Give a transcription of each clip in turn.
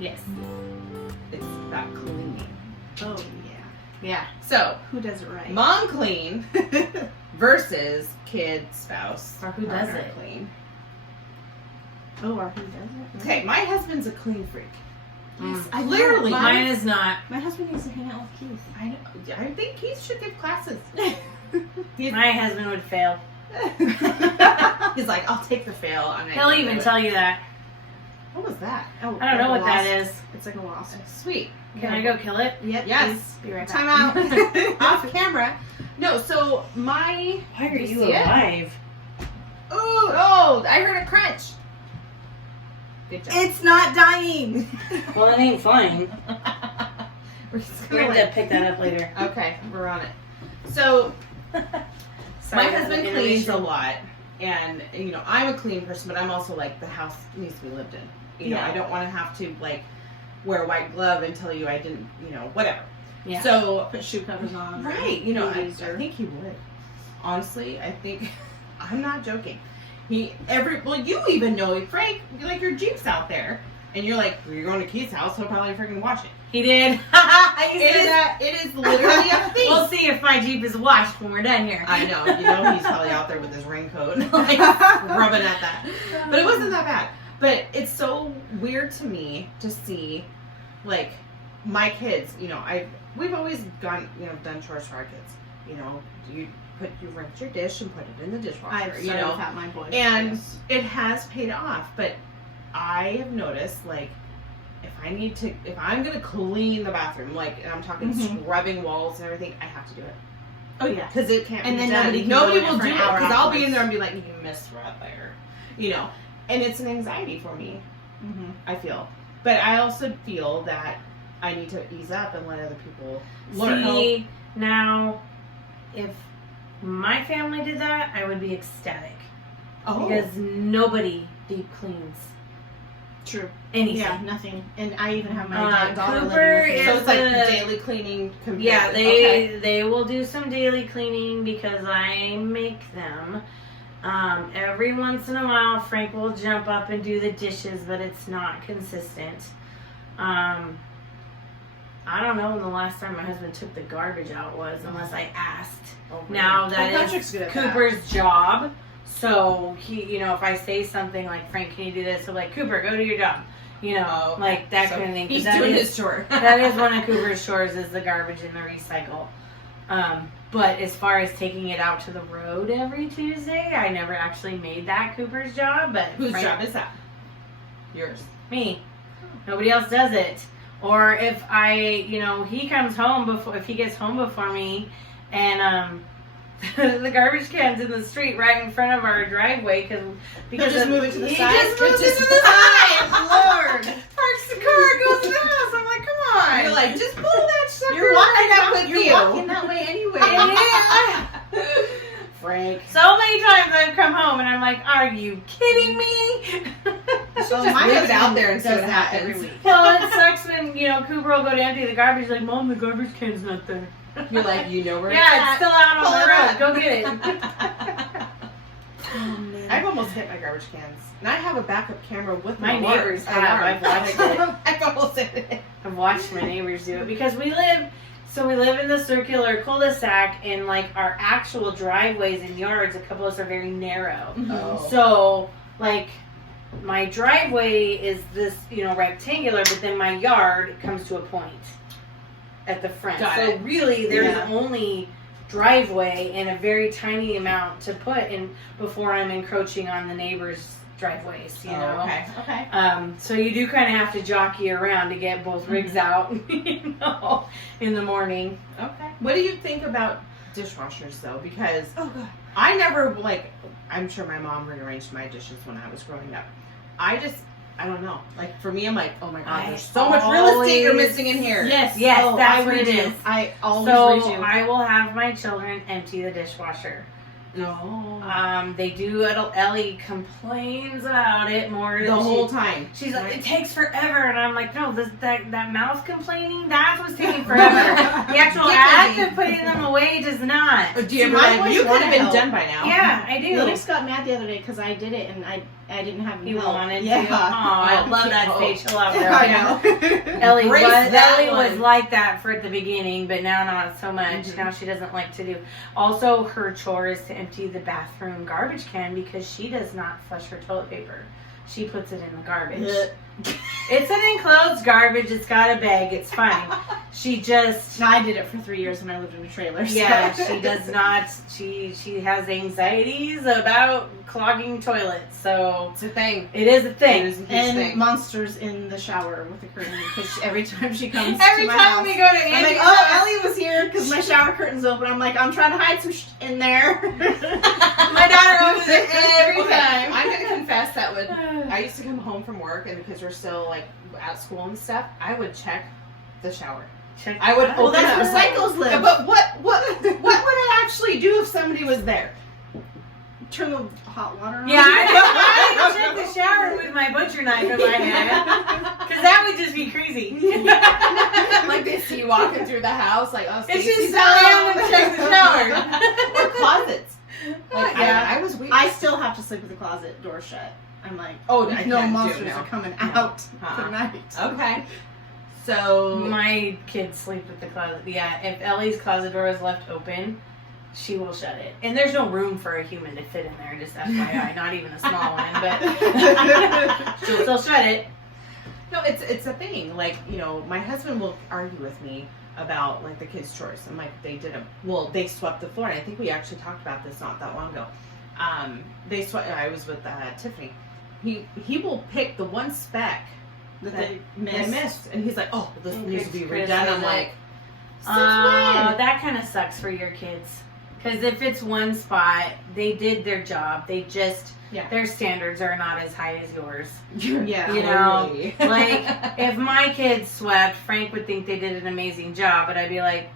Yes. It's about cleaning. Oh, Yeah. So, who does it right? mom clean versus kid, spouse, Or who does partner it? clean. Oh, or who does it? Okay, my husband's a clean freak. Yes, I Literally. know. Mine is not. My husband needs to hang out with Keith. I think he should give classes. My husband would fail. He's like, I'll take the fail. I'm not He'll gonna even do it. tell you that. What was that? Oh, I don't know what that wasp. is. It's like a wasp. Sweet. Can I go kill it? Yep. Yes. Please. Be right back. Time out. Off camera. No, so my... Why are you see it? alive? Oh, I heard a crunch. Good job. It's not dying. Well, it ain't flying. We're just We're gonna going to pick that up later. Okay, we're on it. So, Sorry, my that's husband an cleans a intermission. lot. And, you know, I'm a clean person, but I'm also like, the house needs to be lived in. You know, Yeah. I don't want to have to, like, wear a white glove and tell you I didn't, you know, whatever. Yeah. So, Put shoe covers on. right, you know, I movies or- think he would. Honestly, I think, I'm not joking. Well, you even know, Frank, like your Jeep's out there. And you're like, well, you're going to Keith's house, he'll probably freaking wash it. He did. It is literally a thing. We'll see if my Jeep is washed when we're done here. I know, he's probably out there with his raincoat, like, rubbing at that. But it wasn't that bad. But it's so weird to me to see, like, my kids, you know, we've always done chores for our kids. You know, you rinse your dish and put it in the dishwasher, I've you know. without my boys. And yes. it has paid off, but I have noticed, like, if I'm gonna clean the bathroom, like, and I'm talking scrubbing walls and everything, I have to do it. Oh yeah. Because it can't And be then done. nobody will for do an it, hour because I'll be in afterwards. there and be like, you missed right there. You know, and it's an anxiety for me, I feel. But I also feel that I need to ease up and let other people learn. See, now, if my family did that, I would be ecstatic. Oh. Because nobody deep cleans True. anything. Yeah, nothing. And I even have my daughter Cooper living with me. So it's like the- daily cleaning compared Yeah, to- they will do some daily cleaning because I make them. Every once in a while, Frank will jump up and do the dishes, but it's not consistent. I don't know when the last time my husband took the garbage out was, unless I asked. Oh, Now really? that Patrick's is good at that. Cooper's job. So he, you know, if I say something like, Frank, can you do this? So like, Cooper, go do your job. You know, Oh, okay. like that So kind of thing. 'cause He's that doing is- his chore. that is one of Cooper's chores, is the garbage and the recycle. But as far as taking it out to the road every Tuesday, I never actually made that Cooper's job. But Whose Frank- job is that? Yours. Me. Nobody else does it. Or if he comes home if he gets home before me, and the garbage can's in the street right in front of our driveway because just move it to the he side? just moves it Just- to the side. Lord. Parks the car, goes in the house. I'm like, come on. You're like, just pull that sucker You're walking right that up way. with You're you. walking that way anyway. Yeah. Frank. So many times I've come home and I'm like, are you kidding me? So my leave it husband out there and see does what that happens. every week. Well, it sucks when, Cooper will go to empty the garbage, like, Mom, the garbage can's not there. You're like, you know where Yeah, it's still out Pull on it the up. road. Go get it. Oh, man. I've almost hit my garbage cans. And I have a backup camera with My an alarm. neighbors have. I've watched it. I've almost hit it. I've watched my neighbors do it because we live in the circular cul-de-sac, and like our actual driveways and yards, a couple of us are very narrow. Oh. So like my driveway is this, rectangular, but then my yard comes to a point at the front. Got so it. really there's Yeah. only driveway and a very tiny amount to put in before I'm encroaching on the neighbors' driveways, Okay. Okay. So you do kind of have to jockey around to get both rigs out, in the morning. Okay. What do you think about dishwashers though? Because Oh, God. I never I'm sure my mom rearranged my dishes when I was growing up. I don't know. Like for me, I'm like, oh my God, there's so much real estate you're missing in here. Yes, Oh, that's I what it redo. is. I always So redo. I will have my children empty the dishwasher. No. They do. Ellie complains about it more The than whole time. She's like, it takes forever, and I'm like, no, that mouse complaining, that's what's taking forever. The actual Get act busy. of putting them away does not. Or do you ever my like, boys you could wanna have been help. done by now? Yeah, I do. Felix got mad the other day because I did it, and I didn't have He any help. wanted yeah. to. Aw, I love that Oh. stage. Chill out, girl. I know. Ellie Embrace was that Ellie was one. like that for at the beginning, but now not so much. Mhm. Now she doesn't like to do. Also, her chore is to empty the bathroom garbage can because she does not flush her toilet paper. She puts it in the garbage. It's an enclosed garbage. It's got a bag. It's fine. She just. No, I did it for 3 years when I lived in a trailer. So. Yeah, she does not. She has anxieties about clogging toilets, so It's a thing. it is a It thing. is a huge And thing. monsters in the shower with the curtain because every time she comes Every to my time house, we go to I'm Andy's like, oh, house, Ellie was here because my shower curtain's open. I'm like, I'm trying to hide some in there. my daughter opens it every Okay, time. I'm gonna confess that when I used to come home from work and the kids were still like at school and stuff, I would check the shower. Check I would Well, open that's up. where psychos live. But what would it actually do if somebody was there? Turn the hot water on. Yeah, I check the shower with my butcher knife in my hand because that would just be crazy. Like they see you walking through the house, like oh, It's Stacey's just random home. check the shower. Or closets. Like Yeah. I was weird. I still have to sleep with the closet door shut. I'm like, Oh, I no can't do monsters no. are coming No. out Uh-uh. tonight. Okay. So My kids sleep with the closet. Yeah, if Ellie's closet door is left open, she will shut it. And there's no room for a human to fit in there, just FYI. Not even a small one, but she'll still shut it. no, it's a thing. Like, you know, my husband will argue with me about like the kids' chores. I'm like, they swept the floor, and I think we actually talked about this not that long ago. They swept. I was with Tiffany. He will pick the one speck That that they I missed, and he's like, "Oh, this Okay, needs to be Chris, redone." I'm is it- like, "Since when?" That kind of sucks for your kids. Because if it's one spot, they did their job. They just, Yeah. their standards are not as high as yours. Yeah. You know, Totally. like, if my kids swept, Frank would think they did an amazing job, but I'd be like,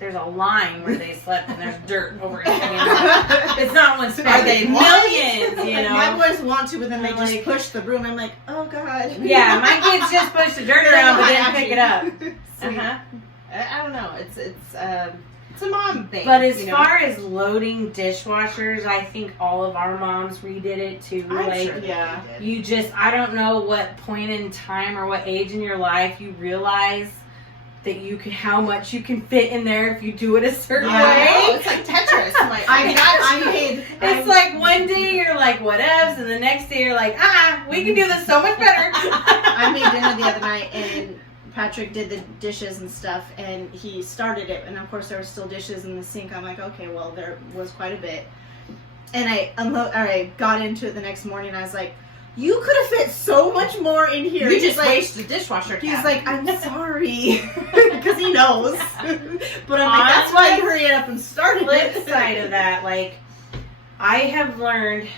there's a line where they slept and there's dirt over it. You know? It's not one spot. Are they It's millions, you know? My boys want to, but then they I'm just like- push the broom. I'm like, oh god. Yeah, my kids just push the dirt around but didn't pick it up. Uh-huh. I don't know. It's a mom thing. But as you know? far as loading dishwashers, I think all of our moms redid it too. I'm like, sure they yeah. did. you just, I don't know what point in time or what age in your life you realize that you can, how much you can fit in there if you do it a certain Yeah. Oh, way. it's like Tetris. I'm like, I made. It's like one day you're like whatevs, and the next day you're like, we can do this so much better. I made dinner the other night, and Patrick did the dishes and stuff, and he started it, and of course there were still dishes in the sink. I'm like, okay, well there was quite a bit, and I got into it the next morning. I was like, you could have fit so much more in here. You He's just like, wasted the dishwasher he's cap. like, I'm sorry, because he knows. But I'm like, that's why you hurry it up and started Flip it. side of that, like, I have learned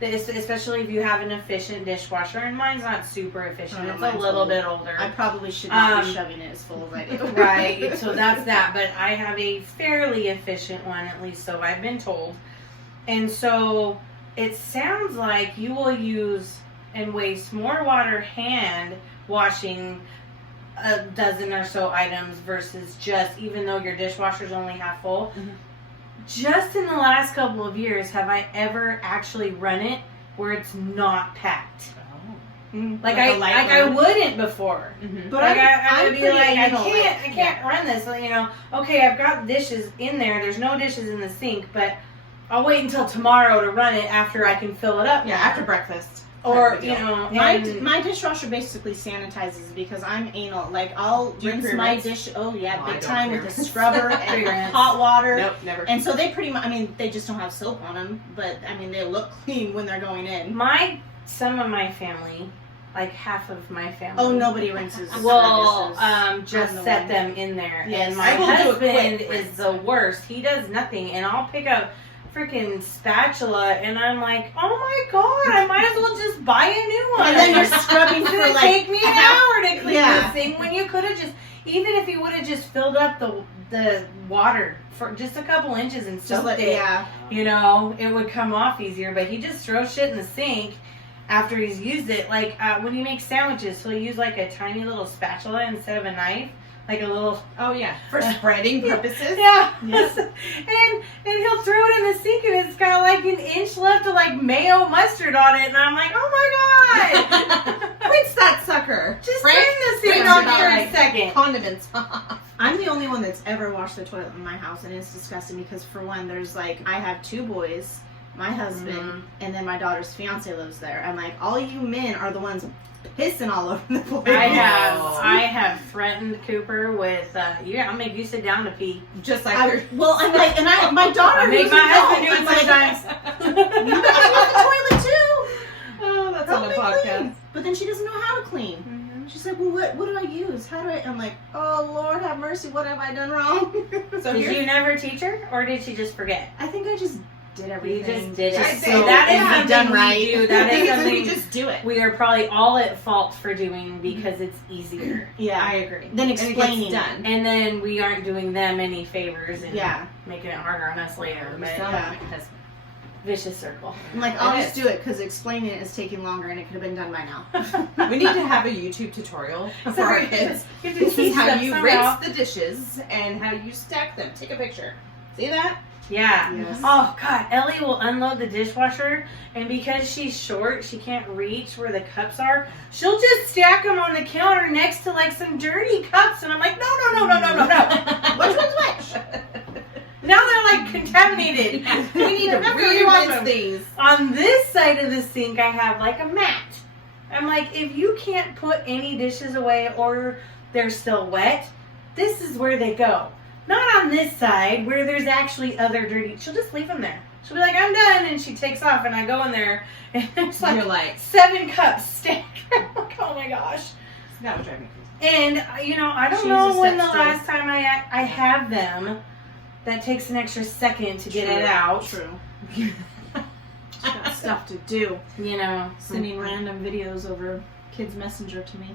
that, especially if you have an efficient dishwasher, and mine's not super efficient, Oh, it's a mine's little old. bit older. I probably should not be Um, shoving it as full as I do. Right, so that's that, but I have a fairly efficient one, at least so I've been told. And so it sounds like you will use and waste more water hand washing a dozen or so items versus just, even though your dishwasher's only half full. Mhm. Just in the last couple of years have I ever actually run it where it's not packed. Mm. Like Like a light I load? wouldn't before. Mhm. But Like I I'm would be pretty like, anal, I can't run this. So, you know, okay, I've got dishes in there. There's no dishes in the sink, but I'll wait until tomorrow to run it after I can fill it up. Yeah, more. after breakfast. Or, type of you deal. know, My and my dishwasher basically sanitizes because I'm anal. Like I'll Do you rinse my pre-rinse? dish. Oh yeah, Oh, I big don't time with a pre-rinse. scrubber and Pre-rinse. hot water. Nope, never. And so they pretty much. I mean, they just don't have soap on them, but I mean they look clean when they're going in. some of my family, like half of my family. Oh, nobody rinses. Well, their dishes. just I'm the set one. them in there. Yes. And my I will do a husband quick is rinse. the worst. He does nothing, and I'll pick up freaking spatula, and I'm like, oh my god, I might as well just buy a new one. And then you're scrubbing It's for gonna like take me a an half- hour to clean Yeah. this thing when you could have just, even if you would have just filled up the water for just a couple inches and Just soaked let, it, yeah. you know, it would come off easier. But he just throws shit in the sink after he's used it. Like when he makes sandwiches, he'll use like a tiny little spatula instead of a knife. like a little. Oh yeah, for spreading purposes. Yeah. Yes. and he'll throw it in the sink and it's got like an inch left of like mayo mustard on it, and I'm like, oh my god. Rinse that sucker. Just Frank, turn the sink Frank's on about for a right. second. Condiments off. I'm the only one that's ever washed the toilet in my house, and it's disgusting because, for one, there's like, I have 2 boys, my husband, and then my daughter's fiance lives there. I'm like, all you men are the ones pissing all over the place. I have threatened Cooper with, I'll make you sit down to pee. Just like I'm like, and my daughter I make my husband do it I'm like, sometimes. you better use the toilet too. Oh, that's Help on a me podcast. clean. But then she doesn't know how to clean. She's like, well, what do I use? How do I? I'm like, oh, Lord have mercy, what have I done wrong? So Did you never teach her, or did she just forget? I think I just did You everything. just did it. I'd say So that is yeah, something done we right. do. That is we something just do it. we are probably all at fault for doing because it's easier. Yeah. I agree. Then And it gets explaining done. And then we aren't doing them any favors and Yeah. making it harder on us later. But Yeah. vicious circle. I'm like, I'll It just is. do it because explaining it is taking longer and it could have been done by now. We need to have a YouTube tutorial for our kids. You have to This is teach how them you somehow. rinse the dishes and how you stack them. Take a picture. See that? Yeah. Yes. Oh God, Ellie will unload the dishwasher, and because she's short, she can't reach where the cups are. She'll just stack them on the counter next to like some dirty cups, and I'm like, no. Which one's which? Now they're like contaminated. We need to Remember, you want re-rinse them. these. On this side of the sink, I have like a mat. I'm like, if you can't put any dishes away or they're still wet, this is where they go. Not on this side where there's actually other dirty. She'll just leave them there. She'll be like, I'm done, and she takes off, and I go in there, and there's You're like like, 7 cups stacked. I'm like, oh my gosh. that would drive me crazy. And I don't She's know a when the step stool. last time I have them. That takes an extra second to get True. it out. True. Got stuff to do. Sending random videos over kids' messenger to me.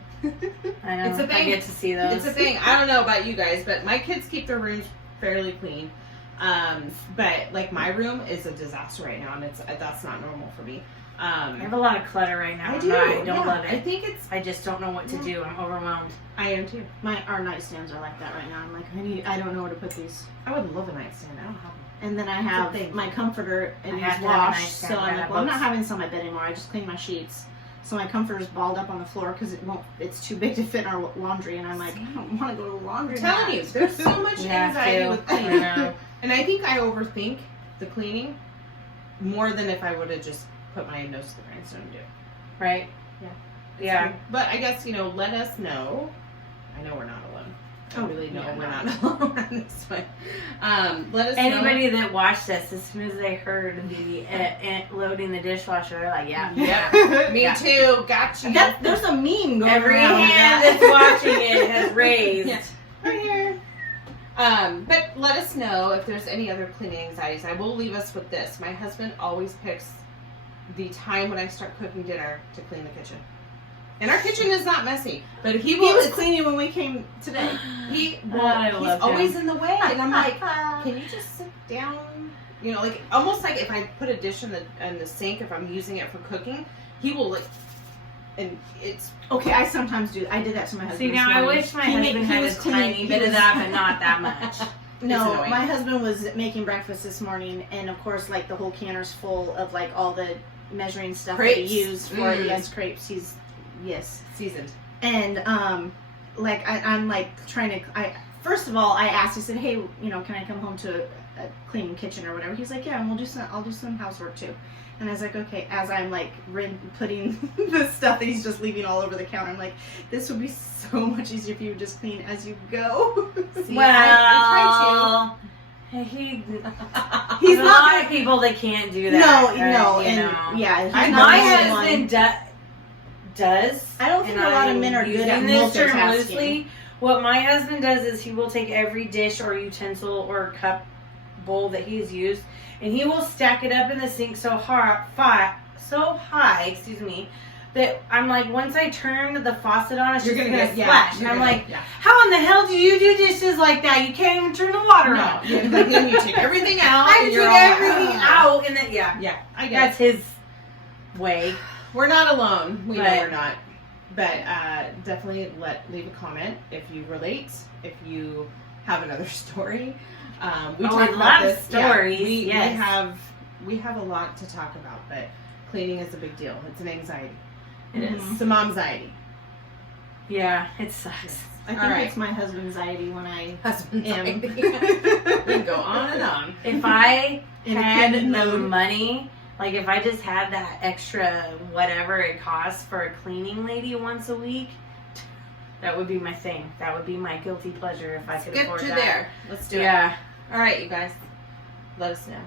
I know. It's a I thing. get to see those. It's a thing. I don't know about you guys, but my kids keep their rooms fairly clean. But like my room is a disaster right now, and that's not normal for me. I have a lot of clutter right now. I do. I don't yeah. love I it. think it's. I just don't know what to do. I'm overwhelmed. I am too. Our nightstands are like that right now. I'm like, I don't know where to put these. I would love a nightstand. I don't have one. And then I It's a have thing. my comforter I and have it's to have a washed. nightstand. So I I'm have like, well, I'm not books. having this on my bed anymore. I just clean my sheets. So my comforter's balled up on the floor because it's too big to fit in our laundry. And I'm like, I don't want to go to the laundry. I'm telling you, there's so much You have anxiety to. with I cleaning. know. And I think I overthink the cleaning more than if I would have just put my nose to the grindstone and do it. Right? Yeah. Yeah. But I guess, let us know. I know we're not alone. I really know yeah, we're no. not alone on this one. Let us Anybody that watched us, as soon as they heard the loading the dishwasher, they're like, yeah. know. Yeah. Me Yeah. too. Gotcha. There's a meme going Every around. hand that's watching it has raised. Yeah. Right here. But let us know if there's any other cleaning anxieties. I will leave us with this. My husband always picks the time when I start cooking dinner to clean the kitchen. And our kitchen is not messy, but he He will. was cleaning when we came today. He's love always him. in the way, and I'm like, can you just sit down? Like almost like if I put a dish in the sink, if I'm using it for cooking, he will and it's Okay, I sometimes do. I did that to my husband. See, this now I morning. wish my He husband had a was cleaning- tiny he bit of was- that, but not that much. No, annoying. my husband was making breakfast this morning, and of course, like the whole canner's full of like all the measuring stuff that Crepes. he used for Mm. yes crepes. Yes, seasoned. and like I'm like trying to. First of all, I asked. I said, hey, can I come home to a clean kitchen or whatever? He's like, yeah, and I'll do some housework too. And I was like, okay. As I'm like putting the stuff that he's just leaving all over the counter, I'm like, this would be so much easier if you would just clean as you go. See, Well, I he, He's there's a not- lot of people that can't do that. No, right, and yeah, he's I- not My the only one. husband does. I don't think and a lot of I'm men are good at using this term multitasking. loosely. What my husband does is he will take every dish or utensil or cup bowl that he's used, and he will stack it up in the sink so high, that I'm like, once I turn the faucet on, it's You're just gonna gonna get- yeah, splash. you're And I'm gonna- like, yeah. how in the hell do you do dishes like that? You can't even turn the water No, on. then you take everything out. I and took you're all like, everything "Ah." out, and then yeah, Yeah, I guess that's his way. we're not alone. We know But- we're not. But definitely leave a comment if you relate, if you have another story. We talk about this. Stories. Yeah, we have a lot to talk about, but cleaning is a big deal. It's an anxiety. It is. It's a mom's anxiety. Yeah, it sucks. I think it's my husband's anxiety when I Husband's am. anxiety. We can go on and on. If I In a had kid the mode. money, like if I just had that extra whatever it costs for a cleaning lady once a week, that would be my thing. That would be my guilty pleasure if I could Get afford you that. there. Let's do it. Yeah. All right, you guys. Let us know.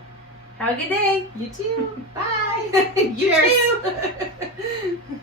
Have a good day. You too. Bye. You too.